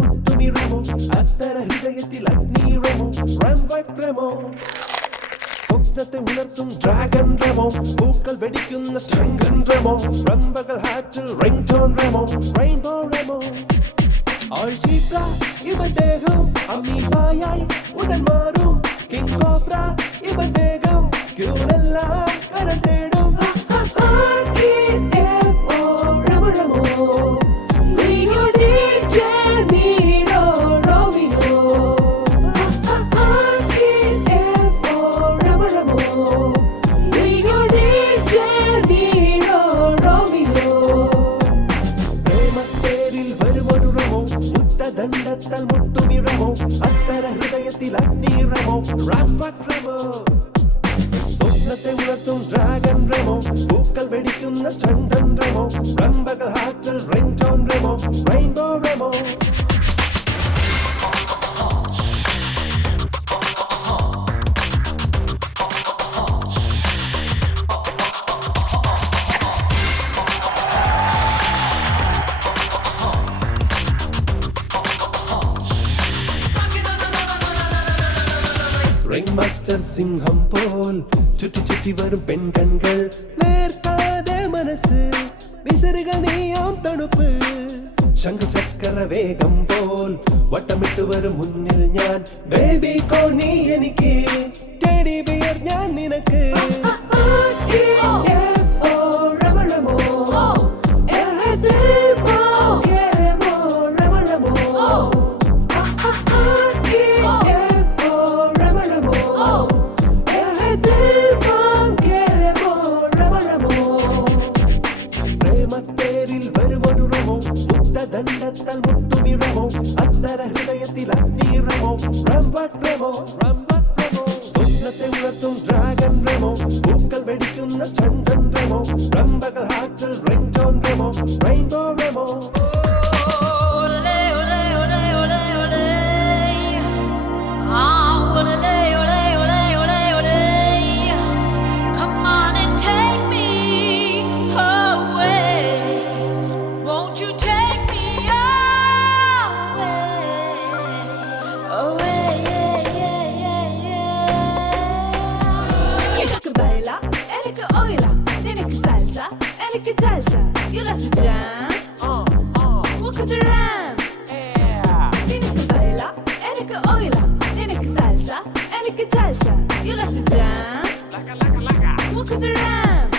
മുട്ടുമിഴമോ അത്തര ഹൃദയത്തിൽ അഗ്നിയിഴമോ റംവക്രമോ സ്വപ്നത്തെ ഉണർത്തും ഡ്രാഗൺ റെമോ പൂക്കൾ വെടിക്കുന്ന സ്റ്റങ്കൻ റെമോ റംബകൾ ഹാറ്റിൽ റിംഗ്ടോൺ റെമോ റെയിൻബോ റെമോ ആൾചീപ്ര ഇവൻ ദേഹം അമീബായായി ഉടൻ മാറും കിങ് കോബ്ര ഇവൻ ദേഹം ക്യൂനെല്ലാം കരൾ തേടും ദണ്ഡത്താൽ മുട്ടുമിഴമോ അത്തര ഹൃദയത്തിൽ അഗ്നിയിറമോ റംവക്രമോ സ്വപ്നത്തെ ഉണർത്തും ഡ്രാഗൺ റെമോ പൂക്കൾ വെടിക്കുന്ന സ്റ്റണ്ടൻ റെമോ റംബകൾ ഹാറ്റിൽ ringtone Remo rainbow Remo master സിംഹം പോൽ ചുറ്റി ചുറ്റി വരും പെൺകൺകൾ നേർക്കാതെ മനസ്സ് വിസറുകൾ നീയാം തണുപ്പ് ശംഖചക്ര വേഗം പോൽ വട്ടമിട്ട് വരും മുന്നിൽ ഞാൻ ബേബി കോ നീ എനിക്ക് ടെഡി ബിയർ ഞാൻ നിനക്ക് ദണ്ഡത്താൽ മുട്ടുമിഴമോ അത്തര ഹൃദയത്തിൽ അഗ്നിയിറമോ റംവക്രമോ സ്വപ്നത്തെ ഉണർത്തും ഡ്രാഗൺ റെമോ പൂക്കൾ വെടിക്കുന്ന സ്റ്റണ്ടൻ റെമോ റംബകൾ ഹാറ്റിൽ ringtone Remo rainbow Remo You like to jam? Walk the ram. Ninek baila, enek oila. Ninek salsa, enek salsa. You like to jam? Walk the ram.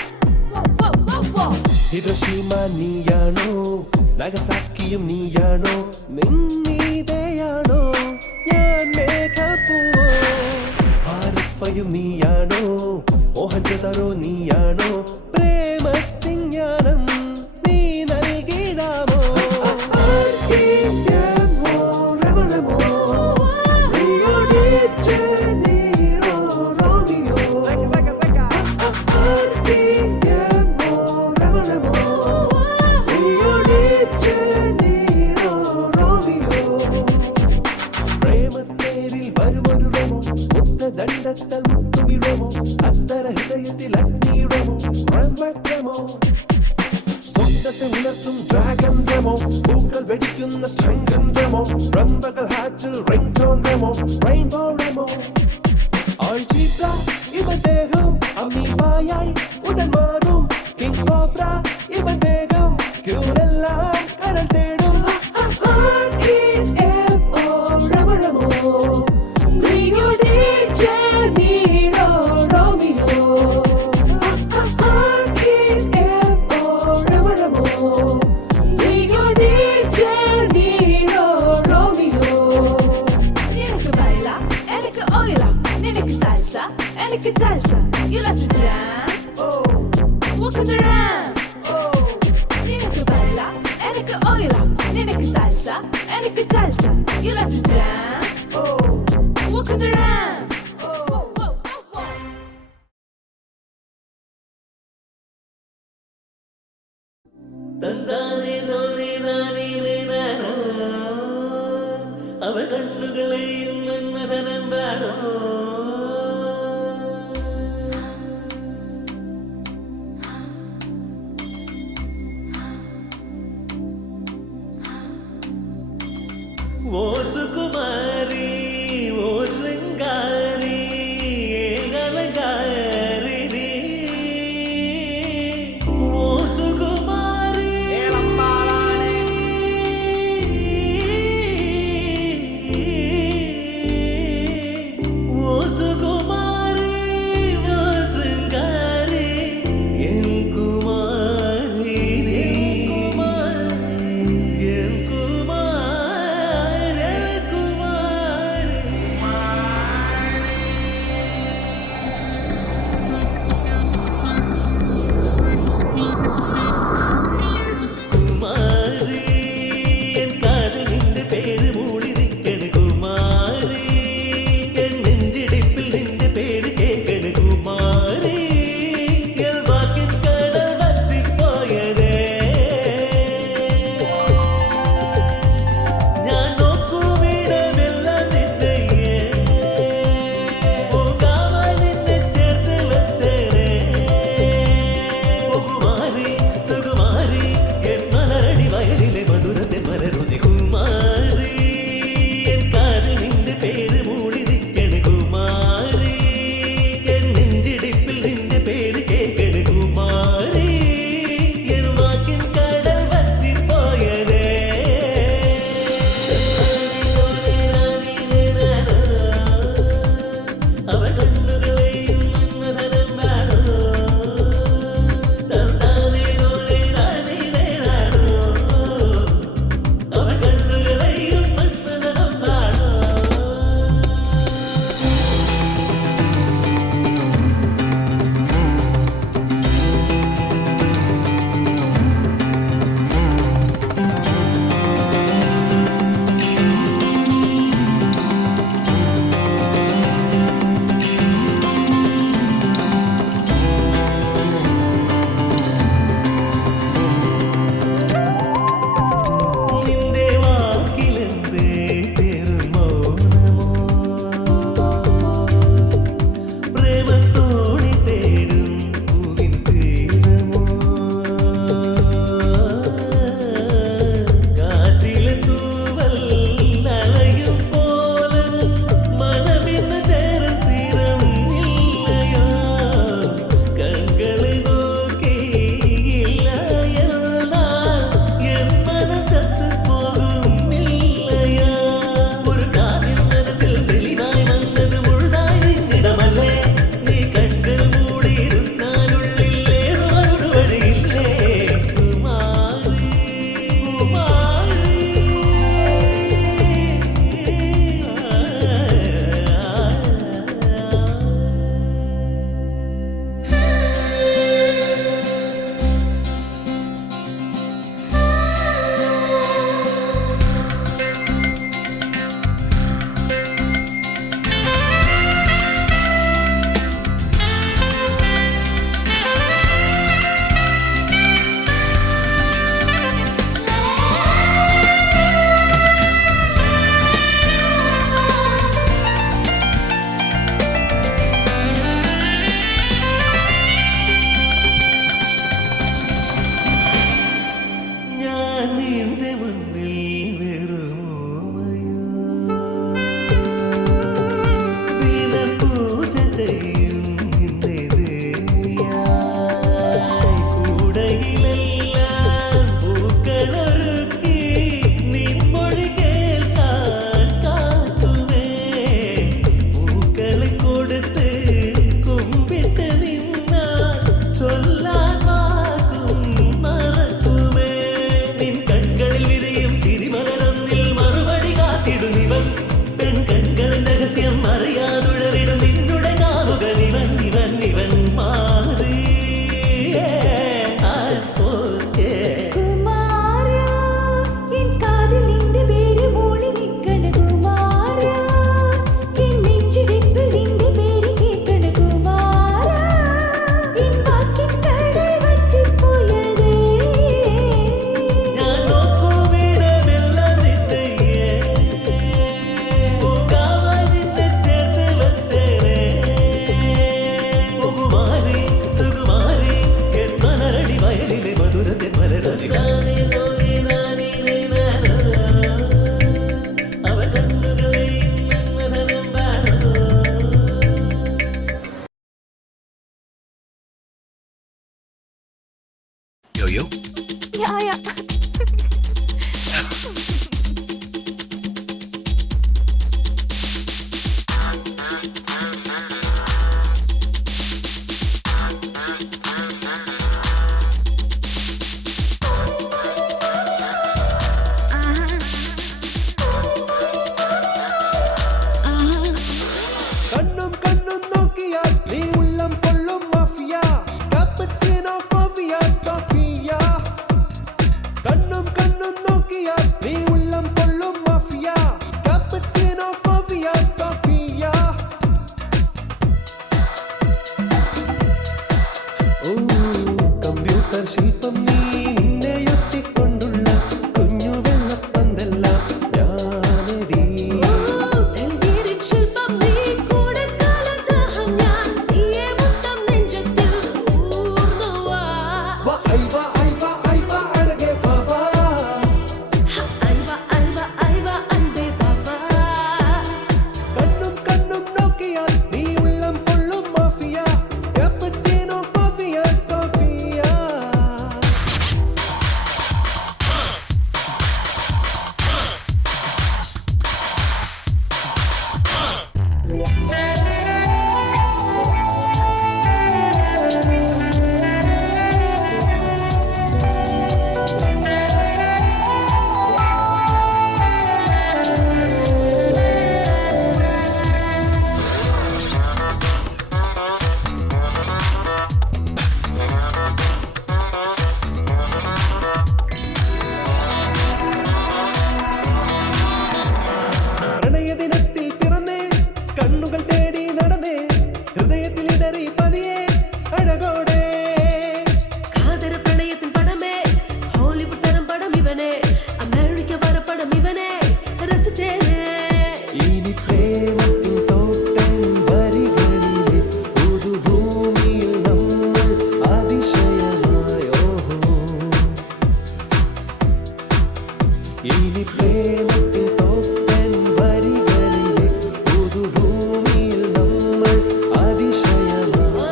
Whoa. Hiroshima നീയാണോ നഗസാക്കിയും നീയാണോ നിന്നീതയാണോ ഞാൻ മേഘപ്പൂവോ ഹാരപ്പയും നീയാണോ മോഹൻജതരോ നീയാണോ പ്രേമത്തിൻ ജ്ഞാനം നീ നൽകിടാമോ പ്രേമത്തേരിൽ വരുമൊരു റെമോ ദണ്ഡത്താൽ മുട്ടുമിഴമോ അത്തര ഹൃദയത്തിൽ അഗ്നിയിടമോ റംവക്രമോ സ്വപ്നത്തെ ഉണർത്തും ഡ്രാഗൺ റെമോ പൂക്കൾ വെടിക്കുന്ന സ്റ്റങ്കൻ റെമോ റംബകൾ ഹാറ്റിൽ റിംഗ്ടോൺ റെമോ റെയിൻബോ റെമോ ആൾചീപ്ര ഇവൻ ദേഹം അമീബായായി ഉടൻ മാറും കിങ് കോബ്ര ഇവൻ ദേഹം ക്യൂനെല്ലാം കരൾ തേടും salsa, you like to jam? Walk the ram. Ninek baila, enek oila. Ninek salsa, enek salsa. You like to jam? Walk the ram. തന്താനെ ദോനെ Dani ലേനാനോ അവ കണ്ണുകളെയും മന്മഥനം പാടോ ఓ సుకుమారి ఓ శృంగారి ఏగలగారిని ఓ సుకుమారి ఓ సుకుమారి ఓ శృంగారి ఎన్ కుమారి ఎన్ కుమారి కుమారి പ്രണയ ദിനത്തിൽ പിറന്നേ കണ്ണുകൾ തേടി നടന്നേ ഹൃദയത്തിൽ ഇടറി പതിയെ അഴകോടെ കാതര പ്രണയത്തിൻ പടമേ ഹോളിവുഡ് തരം പടം ഇവനെ അമേരിക്ക വര പടം ഇവനെ രസിച്ചേനെ ഇനി പ്രേമത്തിൻ തോട്ടൻ വരികളിലെ പുതുഭൂമിയിൽ നമ്മൾ അതിശയമായോ ഇനി പ്രേമത്തിൻ തോട്ടൻ വരികളിലെ പുതുഭൂമിയിൽ നമ്മൾ അതിശയമായോ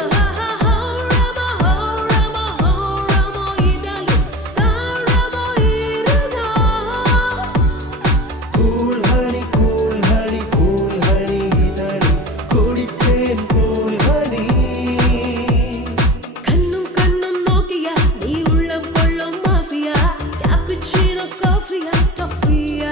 Cool honey, cool honey, cool honey, ഇതളി കുടിച്ചേൻ cool honey. കണ്ണും കണ്ണും നോക്കിയ നീ ഉള്ളം കൊള്ളും mafia കാപ്പുച്ചിനോ Coffea ടോഫിയ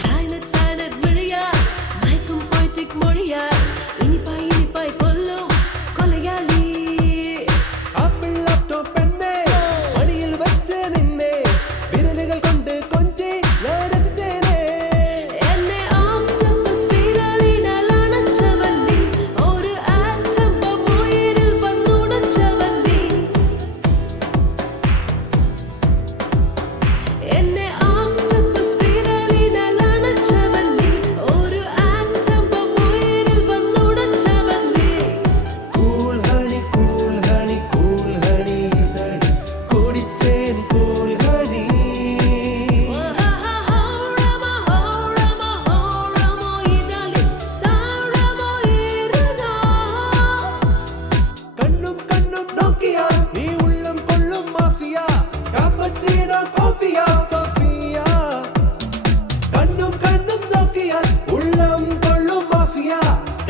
silent silent വിളിയ മയക്കും poetic മൊഴിയ ഇനിപ്പായി കൊല്ലും കൊലയാളി ആപ്പിൾ ലാപ്ടോപ്പ് പെണ്ണേ മടിയിൽ വെച്ച് നിന്നെ വിരലുകൾ കൊണ്ട് കൊഞ്ചി ഞാൻ രസിച്ചേനെ എന്നെ ഓക്ടോപസ് വിരലിനാൽ അണച്ചവല്ലി ഒരു ആറ്റം ബോംബുയിൽ വന്നുടച്ചവല്ലി എന്നെ ഓക്ടോപസ് വിരലിനാൽ അണച്ചവല്ലി ഒരു ആറ്റം ബോംബുയിൽ വന്നുടച്ചവല്ലി Cool honey, cool honey, cool honey, ഇതളി കുടിച്ചേൻ cool honey. കണ്ണും കണ്ണും നോക്കിയ നീ ഉള്ളം കൊള്ളും മാഫിയ കാപ്പച്ചീനോ കോഫിയ സോഫിയ കണ്ണും കണ്ണും നോക്കിയ ഉള്ളം കൊള്ളും മാഫിയ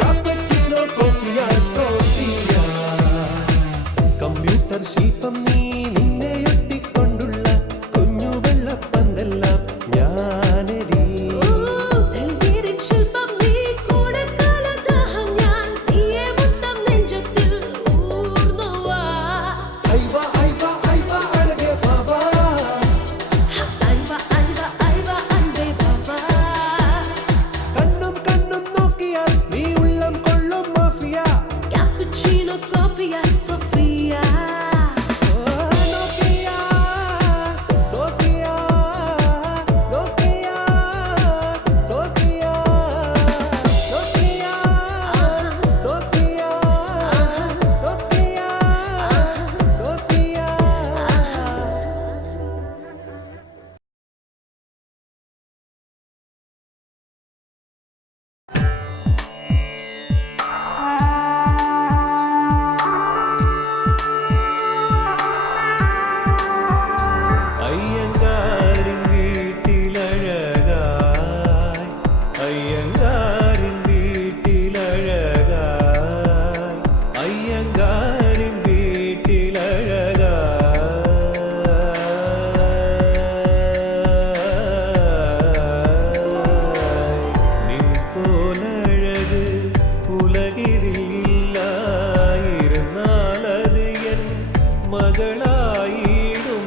കാപ്പച്ചീനോ കോഫിയ സോഫിയ കമ്പ്യൂട്ടർ ശില്പം നീ നിന്നെ ഒട്ടിക്കൊണ്ടുള്ള കുഞ്ഞു വെള്ളപ്പന്തെല്ലാം ഞാനെടി തെളിനീരിൻ ശില്പം നീ കൂടക്കാലദാഹം ഞാൻ നീയെ മുത്തം നെഞ്ചത്തിൽ ഊർന്നുവാ ഐവ ഐവ ഐവ അഴകേ ബാബാ അൽവ അൻപേ ബാബാ കണ്ണും കണ്ണും നോക്കിയാൽ നീ ഉള്ളം കൊള്ളും മാഫിയ കാപ്പുച്ചിനോ കോഫിയ സോഫിയ നോക്കിയ സോഫിയ നോക്കിയ സോഫിയ നോക്കിയ സോഫിയ നോക്കിയ സോഫിയ അയ്യങ്കാരിൻ വീട്ടിലഴകായി അയ്യങ്കാരിൻ വീട്ടിലഴകായി അയ്യങ്കാരിൻ വീട്ടിലഴകായി നിൻ പോലഴക് ഉലകിരില്ലായിരുന്നാലത് എൻ മകളായിടും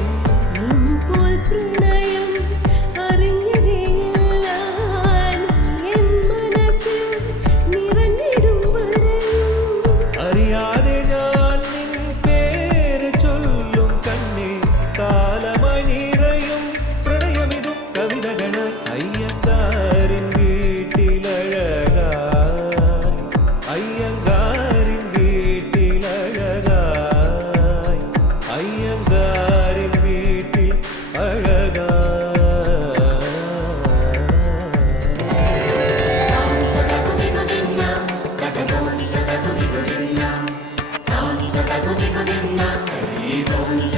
നിൻപോൽ പ്രണയം അറിഞ്ഞതേയില്ല നീ എൻ മനസ്സിൽ നിറഞ്ഞിടും വരെയും അറിയാതെ ഞാൻ നിൻ പേര് ചൊല്ലും കണ്ണേ കാലമായി നിറയും പ്രണയമിതും കവിതകൾ അയ്യങ്കാരിൻ വീട്ടിലഴകായി അയ്യങ്കാരിൻ വീട്ടിലഴകായി അയ്യങ്കാരിൻ വീട്ടിൽ Don't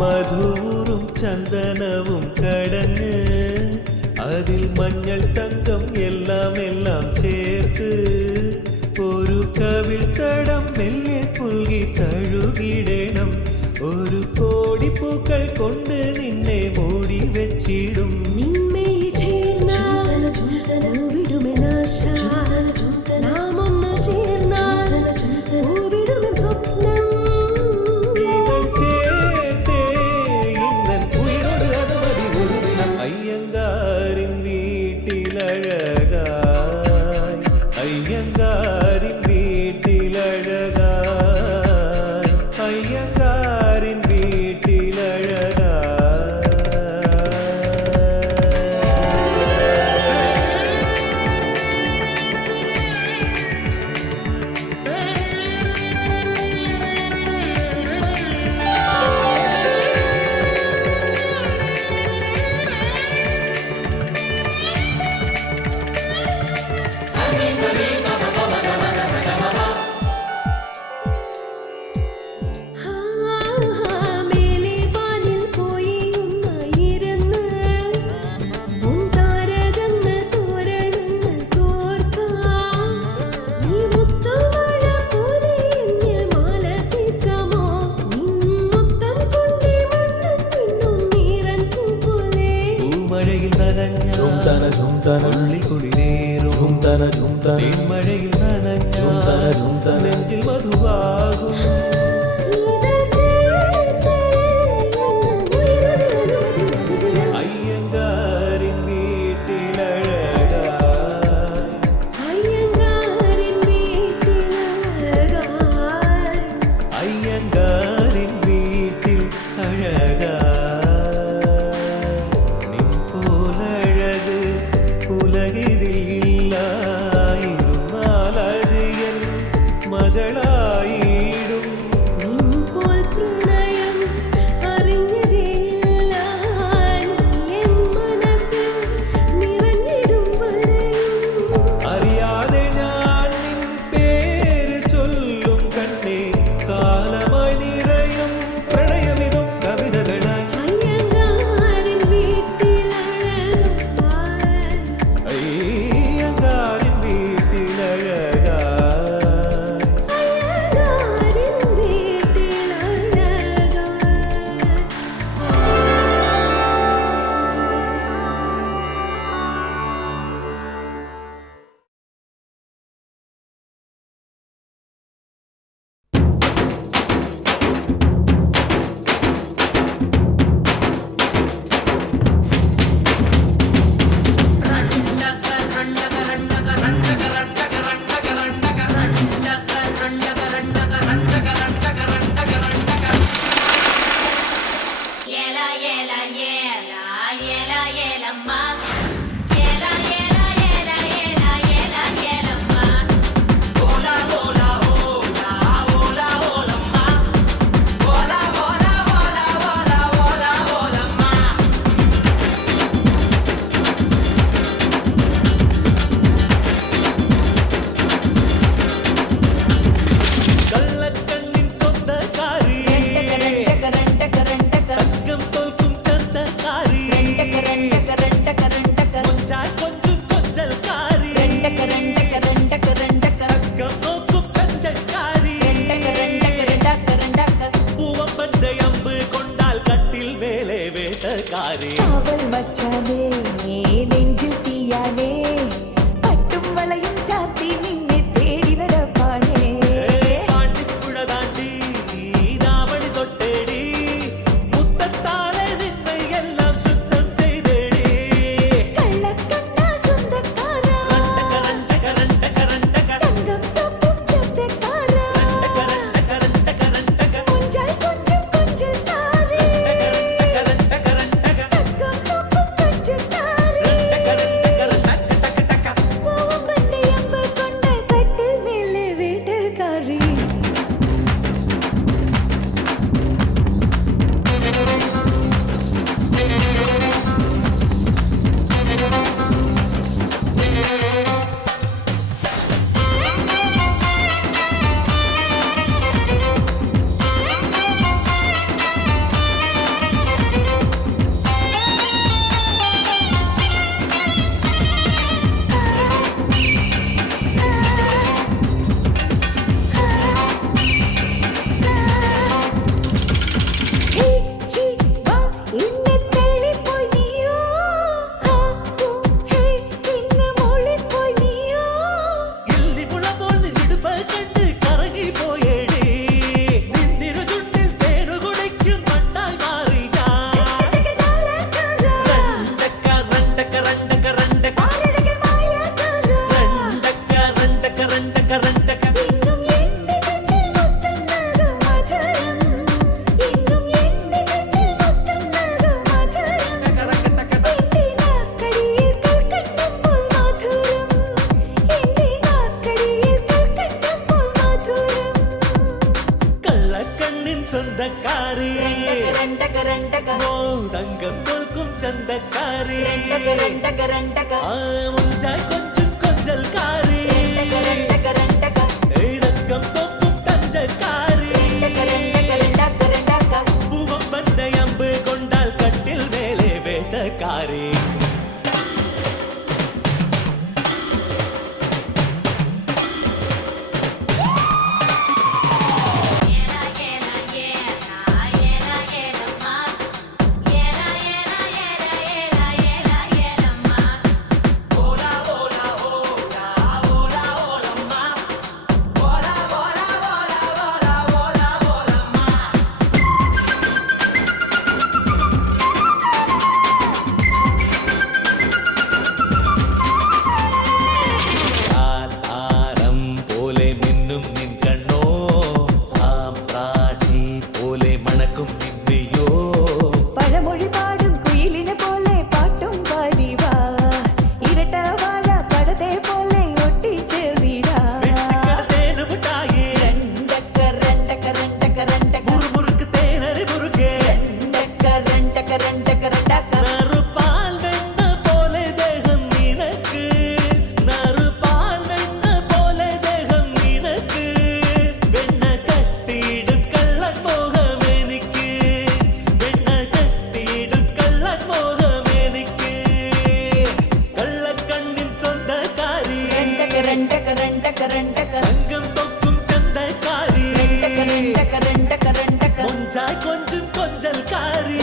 മധൂറും ചന്ദനവും കടഞ്ഞ് അതിൽ മഞ്ഞൾ തങ്കം എല്ലാം ചേർത്ത് ഒരു കവിൾ തടം മെല്ലെ പുൽകി തഴുകിടണം. ഒരു കോടി പൂക്കൾ കൊണ്ട് നിന്നെ മൂടി വെച്ചിടും. നിന്മയിൽ ചേർന്നാൽ പൂവിടുമെന്നാശ. നാമൊന്നു ചേർന്നാൽ പൂവിടുമെൻ സ്വപ്നം. ഇതൾ ചേർത്തേ ഇന്നൻ ഉയിരോട് അത് മതി ഒരു ദിനം. അയ്യങ്കാരിൻ വീട്ടിലഴകായി, അയ്യങ്കാരിൻ വീട്ടിലഴകായി, അയ്യങ്കാരിൻ വീട്ടിലഴകായി. മേലെ വാനിൽ പോയി ഒന്നായിരുന്ന് മുൻതാരകങ്ങൾ തോരണങ്ങൾ കോർക്കാം. നീ മുത്തുമഴ പോലെ എന്നിൽ മാല തീർക്കാമോ? നിൻ മുത്തം കൊണ്ടേ മണ്ണും പിന്നും നീരൻ പൂ പോലെ. പൂമഴയിൽ നനഞ്ഞ ഉള്ളിക്കുളിരേറും തേന്മഴയിൽ നനഞ്ഞ നെഞ്ചിൽ മധുവാകും. ഇതൾ ചേർത്തേ എന്നും ഉയരൊരു അനുമതി നൽകിടം. അയ്യങ്കാരിൻ വീട്ടിലഴകായി, അയ്യങ്കാരിൻ വീട്ടിലഴകായി. അയ്യങ്കാരിൻ വീട്ടിൽ അഴകായി. നിൻ പോലഴക് ഉലകിതില്ലായിരുന്നാലത് എൻ മകളായിടും. നിൻപോൽ പ്രണയം അറിഞ്ഞതേയില്ല. നീ എൻ മനസ്സിൽ നിറഞ്ഞിടും വരെയും. അറിയാതെ ഞാൻ നിൻ പേര് ചൊല്ലും കണ്ണേ, കാലമായി നിറയും പ്രണയമിതും കവിതകളായി. അയ്യങ്കാരിൻ വീട്ടിലഴകായി. അയ്യങ്കാരിൻ വീട്ടിലഴകായി. അയ്യങ്കാരിൻ വീട്ടിലഴകായി. Yela yela yela yela yela ma. Yela yela yela yela yela yela ma. Hola hola hola hola hola ma. Hola hola hola hola hola hola ma. കള്ളക്കണ്ണിൻ സ്വന്തക്കാരി, തങ്കം തോൽക്കും ചന്തക്കാരി, കൊഞ്ചാൽ കൊഞ്ചും കൊഞ്ചൽക്കാരി, തങ്കം നോക്കും കഞ്ചൽക്കാരി. പൂവമ്പന്റെ അമ്പ് കൊണ്ടാൽ കട്ടിൽ മേലെ വേട്ടക്കാരി. അവൾ വച്ചാനേ നെഞ്ചിൽ തീയാനേ പട്ടും വളയും ചാത്തി നിന്നെ തേടി നടപ്പാനേ. പാണ്ടിപ്പുഴ താണ്ടി നീതാവണി തൊട്ടേടി, മുത്തത്താലെ നിന്നെയെല്ലാം ശുദ്ധം ചെയ്തേടി. കള്ളക്കണ്ണ സ്വന്തക്കാരാ തങ്കം തപ്പും ചന്തക്കാരാ. കൊഞ്ചാൽ കൊഞ്ചും കൊഞ്ചൽക്കാരേ. തങ്കം നോക്കും കൊഞ്ചൽക്കാരേ. தங்கம் தோல்கும் சந்தக்காரி ரெண்டக ரெண்டக முஞ்சாய் கொஞ்சம் கொஞ்சல் காரி ரெண்டக ரெண்டக தங்கம் தோக்கும் தஞ்சக்காரி ரெண்டக ரெண்டக பூவம் வந்த அம்பு கொண்டால் கட்டில் மேலே வேட்டக்காரி தங்கம் தொக்கும் சந்தக்காரி முஞ்சாய் கொஞ்சம் கொஞ்சல் காரி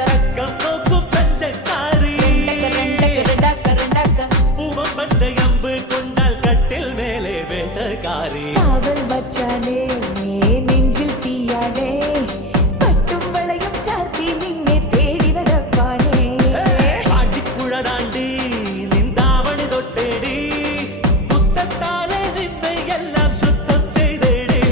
தங்கம் தொக்கும் தஞ்சக்காரி பூவம் வந்த அம்பு கொண்டால் கட்டில் மேலே வேட்டக்காரி காவல் மச்சானே நெஞ்சில் தீயானே பட்டும் வளையும் சாத்தி நின்னே தேடி நடப்பானே ஆண்டிப்புழ தாண்டி நின்றாவணி தொட்டேடி முத்தத்தாலே நின்னை எல்லாம் சுத்தம் செய்தேடி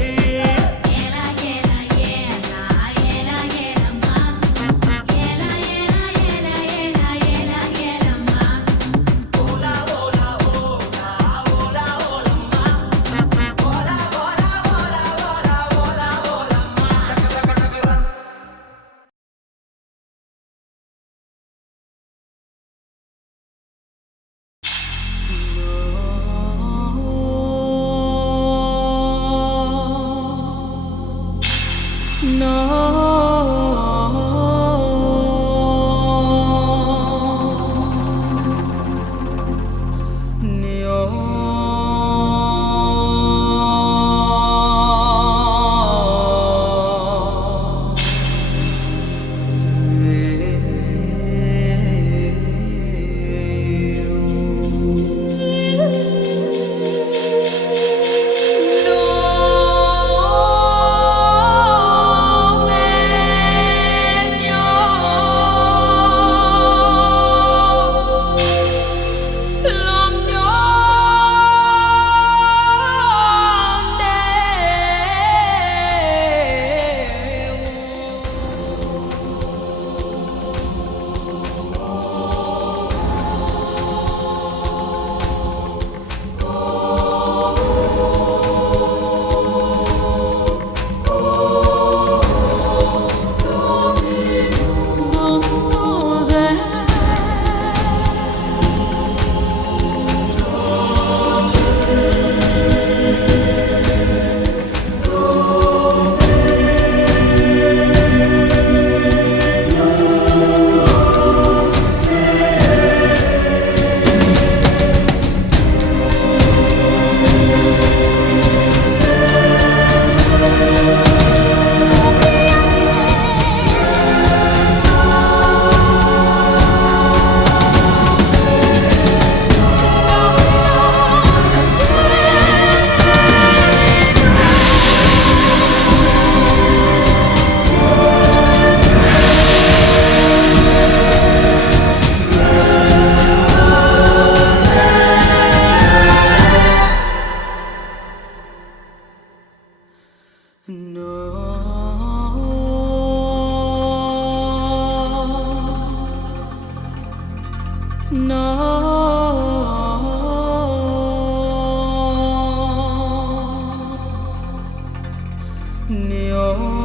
No.